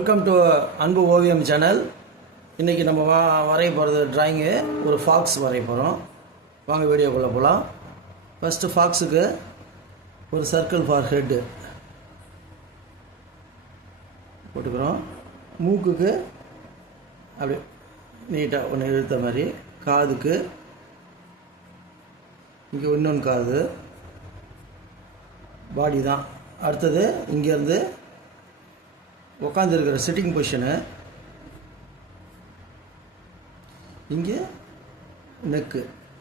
Welcome to அன்பு ஓவியம் channel. இன்றைக்கி நம்ம வரைய போகிறது ட்ராயிங்கு ஒரு ஃபாக்ஸ் வரைய போகிறோம். வாங்க வீடியோக்குள்ளே போகலாம். ஃபஸ்ட்டு ஃபாக்ஸுக்கு ஒரு சர்க்கிள் ஃபார் ஹெட்டு போட்டுக்கிறோம். மூக்குக்கு அப்படி நீட்டாக ஒன்று இழுத்த மாதிரி, காதுக்கு இங்கே இன்னொன்று காது, பாடி தான். அடுத்தது இங்கேருந்து உட்காந்துருக்கிற சிட்டிங் பொசிஷனு, இங்கே நெக்கு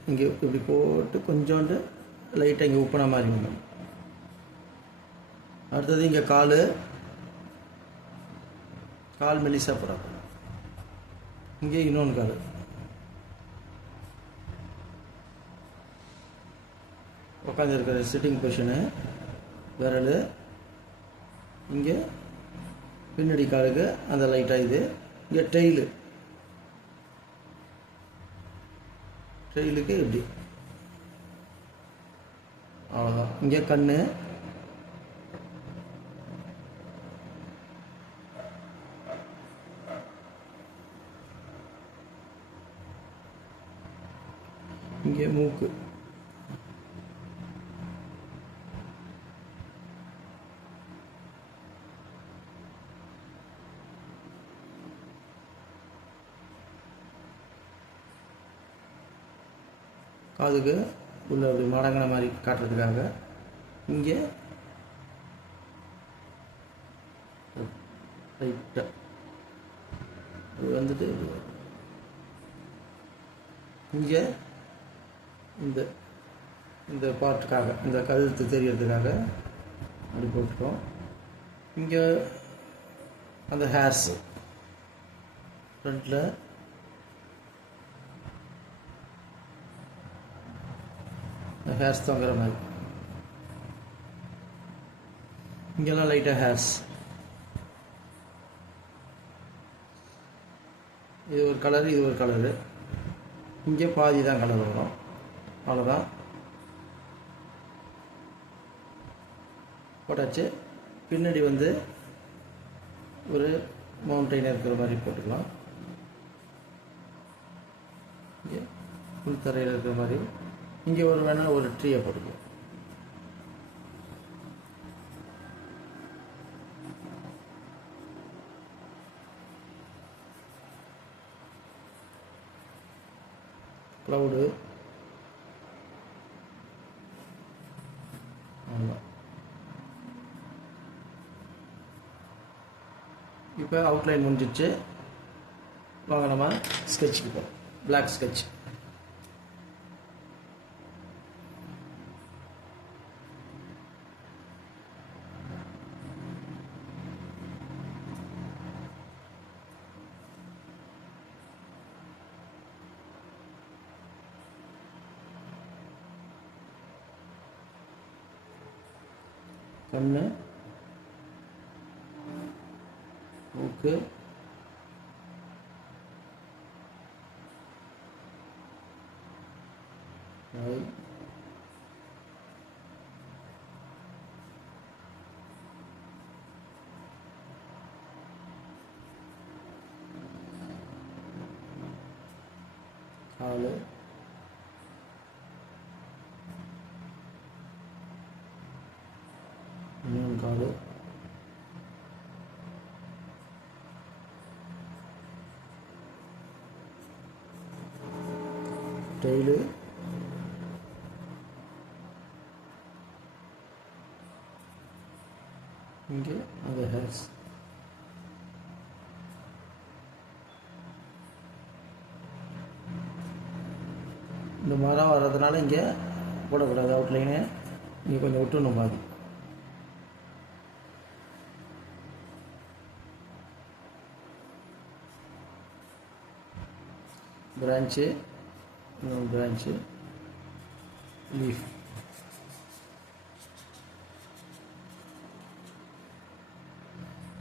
இங்கே இப்படி போட்டு கொஞ்சோண்டு லைட்டாக இங்கே உப்புன மாதிரி வேணும். அடுத்தது இங்கே கால் மெலிசா போகிறாங்க. இங்கே இன்னொன்று கால், உட்காந்துருக்கிற சிட்டிங் பொசிஷனு, விரல் இங்கே பின்னாடி காலுக்கு அந்த லைட்டாக இது. இங்கே டெய்லுக்கு இப்படி, அவ்வளோதான். இங்கே கண்ணு, இங்கே மூக்கு, காதுக்கு உள்ள அப்படி மடங்கின மாதிரி காட்டுறதுக்காக இங்கே லைட்டாக அது வந்துட்டு இங்கே இந்த இந்த பார்ட்டுக்காக, இந்த கழுத்து தெரியறதுக்காக அப்படி போட்டுருக்கோம். இங்கே அந்த ஹேர்ஸு ஃப்ரண்ட்டில் ஹேர்ஸ் தொங்குற மாதிரி, இங்கெல்லாம் லைட்டாக ஹேர்ஸ். இது ஒரு கலரு, இது ஒரு கலரு. இங்கே பாதி தான் கலர் வரும், அவ்வளோதான். போட்டாச்சு. பின்னாடி வந்து ஒரு மவுண்டைன் இருக்கிற மாதிரி போட்டுக்கலாம். இங்கே புல்தரையில் இருக்கிற மாதிரி, இங்கே ஒரு வேணால் ஒரு ட்ரீயை போட்டுக்கலாம். க்ளவுடு, ஆமாம். இப்போ அவுட்லைன் முடிஞ்சிச்சு. வாங்க நம்ம ஸ்கெட்சுக்கு போகிறோம். Black sketch. கண்ணு, மூக்கு, வாய், காலு, இன்னொன்று காலு, டெய்லு, இங்கே அந்த ஹேர்ஸ். இந்த மரம் வர்றதுனால இங்கே போடக்கூடாது அவுட்லைனு, இங்கே கொஞ்சம் விட்டுணும் பாதி. பிரான்ச்சு, இன்னொரு பிரான்ச்சு, லீஃப்.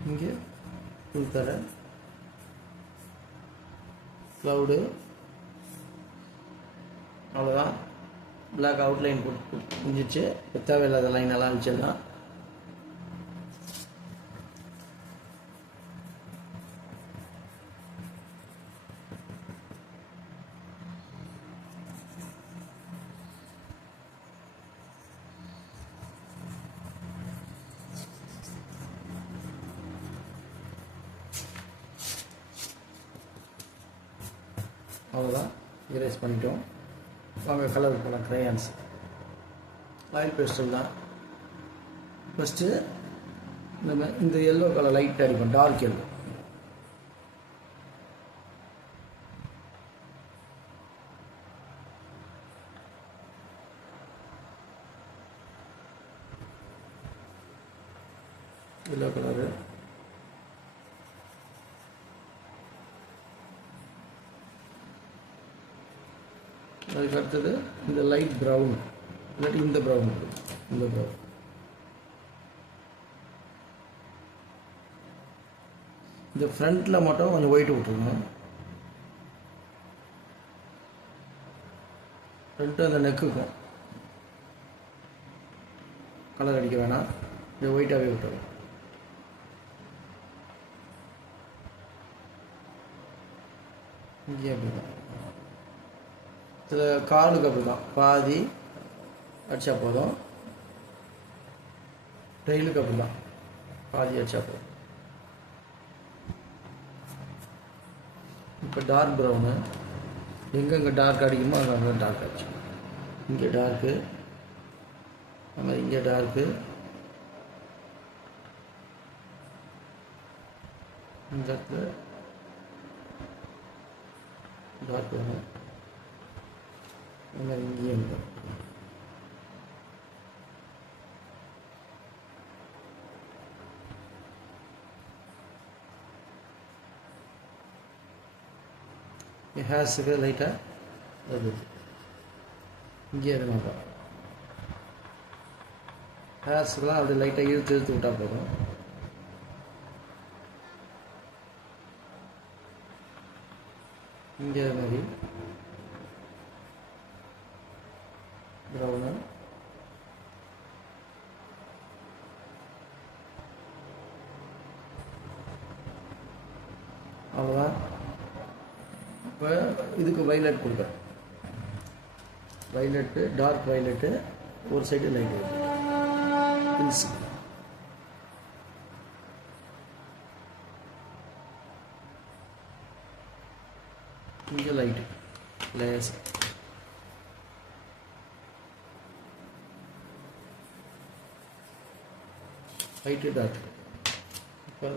இங்கே புல்தரை, க்ளவுடு, அவ்வளோதான். பிளாக் அவுட்லைன் போட்டு முடிஞ்சிச்சு. தேவையில்லாத லைன் எல்லாம் வச்சிடலாம். அவ்வளோதான், எரேஸ் பண்ணிட்டோம். வாங்க கலர் போகலாம். க்ரையான்ஸ், ஆயில் பேஸ்டல் தான். ஃபஸ்ட்டு இந்த எல்லோ கலர் லைட் அடிப்போம், டார்க் எல்லோ. எல்லோ கலரு, அதுக்கு அடுத்தது இந்த லைட் ப்ரௌன், இல்லாட்டி இந்த ப்ரௌன், இந்த ப்ரௌன். இந்த ஃப்ரண்ட்டில் மட்டும் கொஞ்சம் ஒயிட் விட்டுருங்க. ஃப்ரண்ட்டு அந்த நெக்குக்கும் கலர் அடிக்க வேணாம், இந்த ஒயிட்டாகவே விட்டுருங்க. இங்கே அப்படி தான், இதில் காலுக்கு அப்படி தான், பாதி அடித்தா போதும். டெய்லுக்கு அப்படி தான், பாதி அடித்தா போதும். இப்போ டார்க் ப்ரௌனு, எங்கெங்கே டார்க் அடிக்குமோ அங்கே டார்க் அடிச்சு. இங்கே டார்க்கு, அங்கே இங்கே டார்க்கு, இந்த இடத்துல டார்க் வேணும், அங்கே இங்கேயும் இல்லை. ஹேர்ஸுக்கு லைட்டாக அது இங்கே எதுனா ஹேர்ஸுக்கெலாம் அப்படி லைட்டாக இழுத்து இழுத்து விட்டால் போதும். இங்கே மாதிரி ப்ரௌனு, அவ்வளோதான். இப்போ இதுக்கு வைலட் கொடுக்குறேன், வைலட்டு, டார்க் வைலட்டு, ஒரு சைடு லைட் பின்ஸ். இங்கே லைட்டு லேஸ், லைட்டு டார்க். இப்போ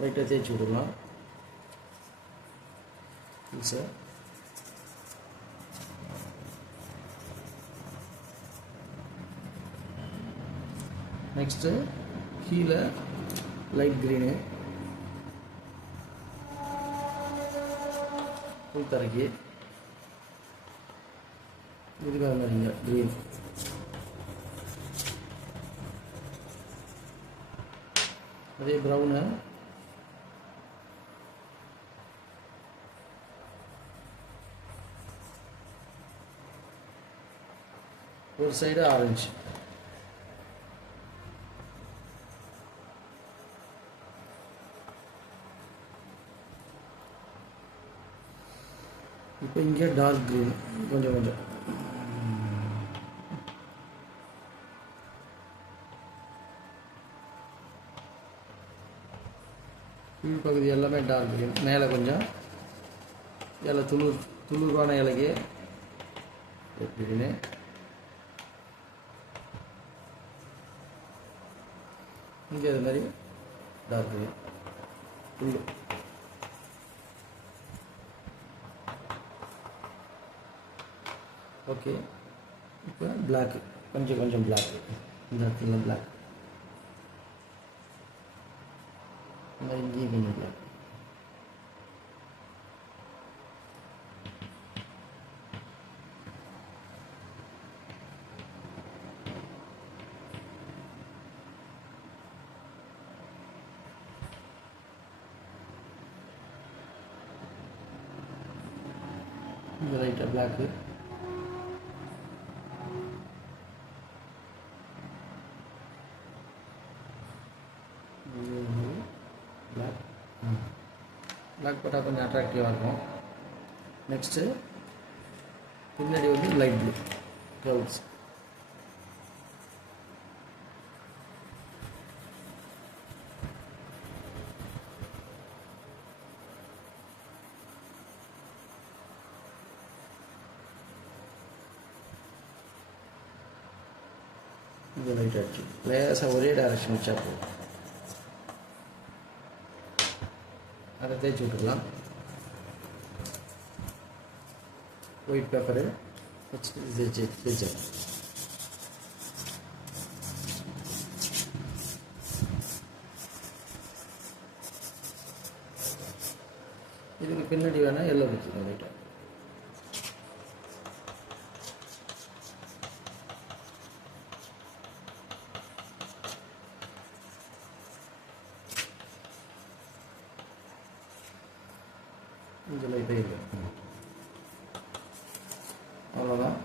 லைட்டாக தேய்ச்சி விடலாம் சார். நெக்ஸ்ட்டு கீழே லைட் க்ரீனு, புல் தரைக்கு இதுக்காக மாதிரிங்க க்ரீன். அதே ப்ரௌனு, ஒரு சைடு ஆரஞ்சு. இப்போ இங்கே டார்க் க்ரீன் கொஞ்சம் கொஞ்சம். கீழ் பகுதி எல்லாமே டார்க் க்ரீன், மேலே கொஞ்சம் இலை துளுர்வான இலைக்கு க்ரீனு. இங்கே அது மாதிரி டார்க் க்ரீன் புல்லு. ஓகே, இப்போ பிளாக்கு, கொஞ்சம் கொஞ்சம் பிளாக்கு, இந்த இடத்துல பிளாக், இங்கேயும் கொஞ்சம் பிளாக். இங்கே லைட்டாக பிளாக்கு, பிளாக் போட்டால் கொஞ்சம் அட்ராக்டிவாக இருக்கும். நெக்ஸ்ட்டு பின்னாடி வந்து லைட் ப்ளூ க்ளவுட்ஸ். இது லைட் ஆச்சு, லேசாக ஒரே டைரக்ஷன் வச்சா போதும். அதை தேய்ச்சி விட்டுக்கலாம். ஒயிட் பேப்பரு வச்சுட்டு தேய்ச்சிடலாம். இதுக்கு பின்னாடி வேணால் எல்லோ வச்சுக்கலாம் லைட்டாக. கொஞ்சம் லைட்டாக இல்லை, அவ்வளோதான்.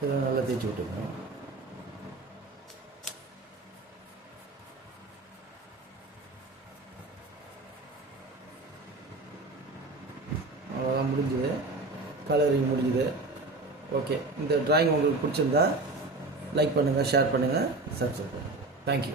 இதெல்லாம் நல்லா தேய்ச்சி விட்டுக்கணும். அவ்வளோதான், முடிஞ்சுது. கலரிங் முடிஞ்சுது. ஓகே, இந்த ட்ராயிங் உங்களுக்கு பிடிச்சிருந்தா லைக் பண்ணுங்கள், ஷேர் பண்ணுங்கள், சப்ஸ்கிரைப் பண்ணுங்கள். தேங்க்யூ.